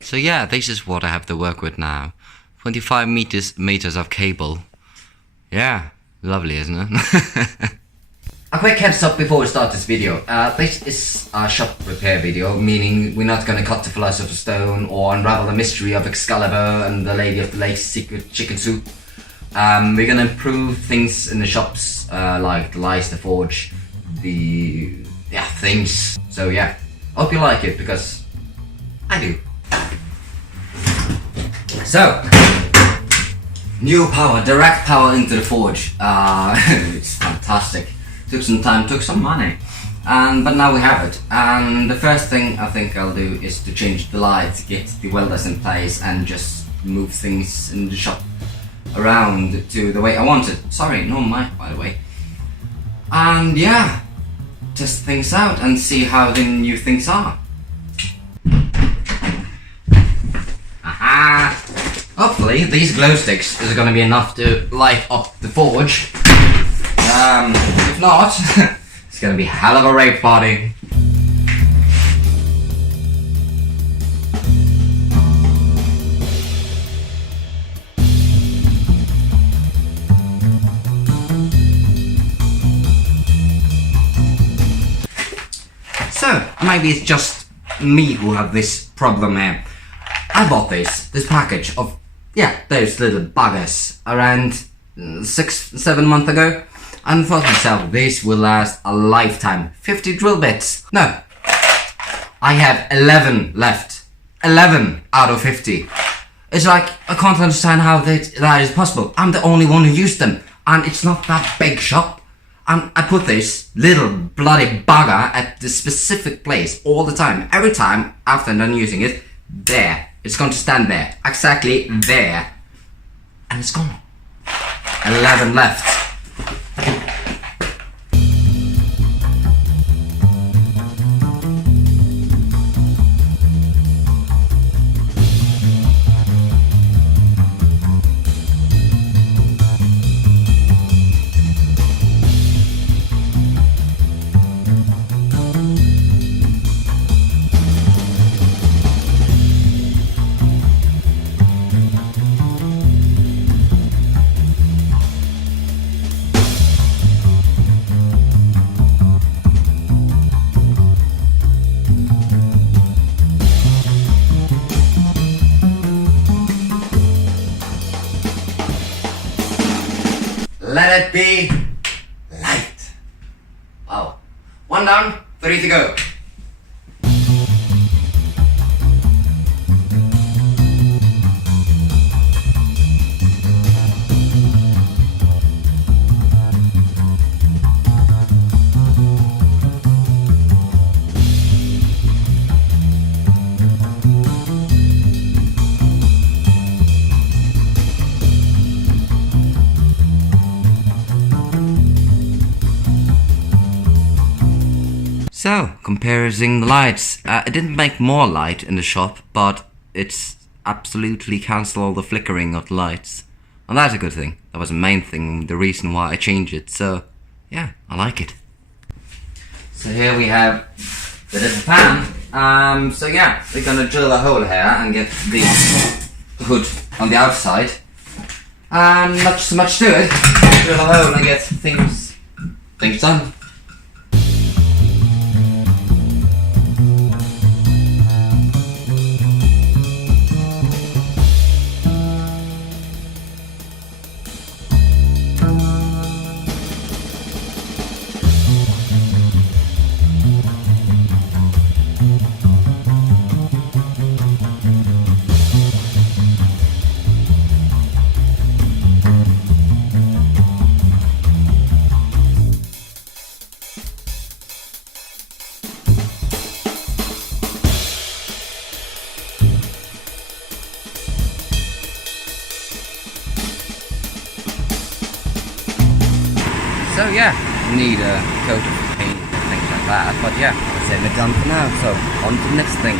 So yeah, this is what I have to work with now. 25 meters of cable. Yeah, lovely, isn't it? A quick heads up before we start this video. This is a shop repair video, meaning we're not gonna cut the Philosopher's Stone or unravel the mystery of Excalibur and the Lady of the Lake's secret chicken soup. We're gonna improve things in the shops, like the lights, the forge, things. So yeah, hope you like it, because I do. So, new power, direct power into the forge. It's fantastic. Took some time, took some money, but now we have it. And the first thing I think I'll do is to change the lights, get the welders in place, and just move things in the shop around to the way I want it. Sorry, no mic, by the way. And yeah, test things out and see how the new things are. Aha! Hopefully these glow sticks is gonna be enough to light up the forge. If not, it's gonna be a hell of a rave party. So, maybe it's just me who have this problem here. I bought this package of, those little buggers around 6-7 months ago. And thought to myself, this will last a lifetime. 50 drill bits. No. I have 11 left. 11 out of 50. It's like, I can't understand how that is possible. I'm the only one who used them. And it's not that big shop. And I put this little bloody bugger at the specific place all the time. Every time after I'm done using it, there. It's going to stand there. Exactly there. And it's gone. 11 left. Let it be light. Wow. 1 down, 3 to go. So, comparing the lights, it didn't make more light in the shop, but it's absolutely cancelled all the flickering of the lights. And that's a good thing. That was the main thing, the reason why I changed it, so yeah, I like it. So here we have the little pan. So yeah, we're gonna drill a hole here and get the hood on the outside. Not so much to it, drill a hole and get things done. So yeah, need a coat of paint and things like that. But yeah, that's it done for now. So on to the next thing.